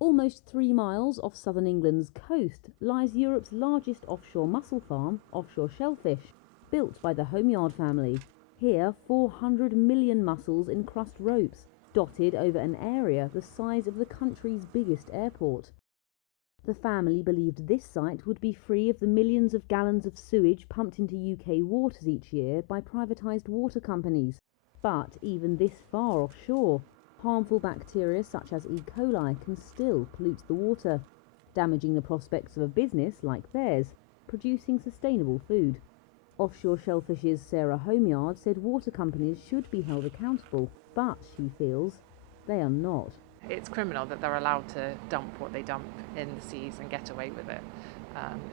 Almost 3 miles off southern England's coast lies Europe's largest offshore mussel farm, Offshore Shellfish, built by the Homeyard family. Here, 400 million mussels encrust ropes, dotted over an area the size of the country's biggest airport. The family believed this site would be free of the millions of gallons of sewage pumped into UK waters each year by privatised water companies. But even this far offshore, harmful bacteria such as E. coli can still pollute the water, damaging the prospects of a business like theirs, producing sustainable food. Offshore Shellfish's Sarah Homeyard said water companies should be held accountable, but she feels they are not. It's criminal that they're allowed to dump what they dump in the seas and get away with it.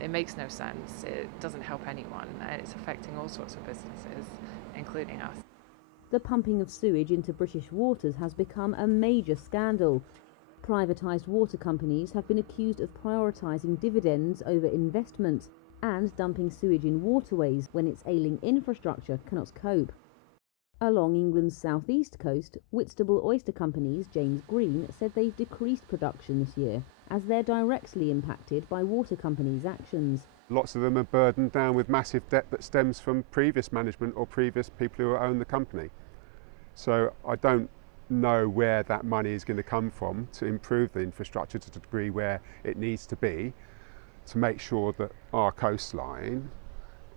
It makes no sense, it doesn't help anyone, and it's affecting all sorts of businesses, including us. The pumping of sewage into British waters has become a major scandal. Privatised water companies have been accused of prioritising dividends over investment and dumping sewage in waterways when its ailing infrastructure cannot cope. Along England's southeast coast, Whitstable oyster company's James Green said they've decreased production this year as they're directly impacted by water companies' actions. Lots of them are burdened down with massive debt that stems from previous management or previous people who own the company. So I don't know where that money is going to come from to improve the infrastructure to the degree where it needs to be to make sure that our coastline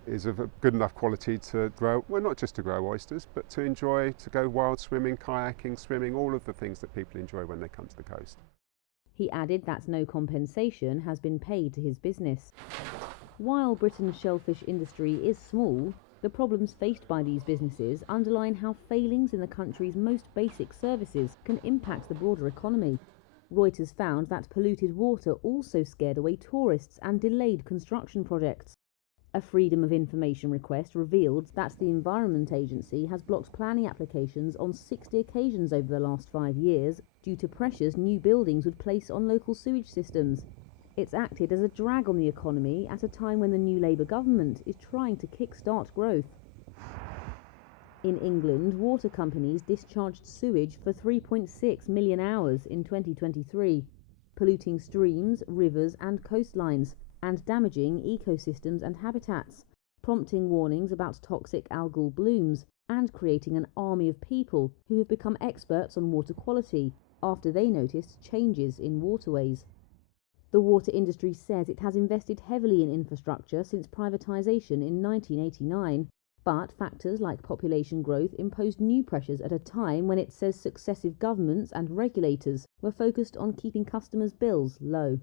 is of a good enough quality to grow, well, not just to grow oysters, but to enjoy, to go wild swimming, kayaking, swimming, all of the things that people enjoy when they come to the coast. He added that no compensation has been paid to his business. While Britain's shellfish industry is small, the problems faced by these businesses underline how failings in the country's most basic services can impact the broader economy. Reuters found that polluted water also scared away tourists and delayed construction projects. A Freedom of Information request revealed that the Environment Agency has blocked planning applications on 60 occasions over the last 5 years due to pressures new buildings would place on local sewage systems. It's acted as a drag on the economy at a time when the new Labour government is trying to kick-start growth. In England, water companies discharged sewage for 3.6 million hours in 2023, polluting streams, rivers and coastlines, and damaging ecosystems and habitats, prompting warnings about toxic algal blooms and creating an army of people who have become experts on water quality after they noticed changes in waterways. The water industry says it has invested heavily in infrastructure since privatisation in 1989, but factors like population growth imposed new pressures at a time when it says successive governments and regulators were focused on keeping customers' bills low.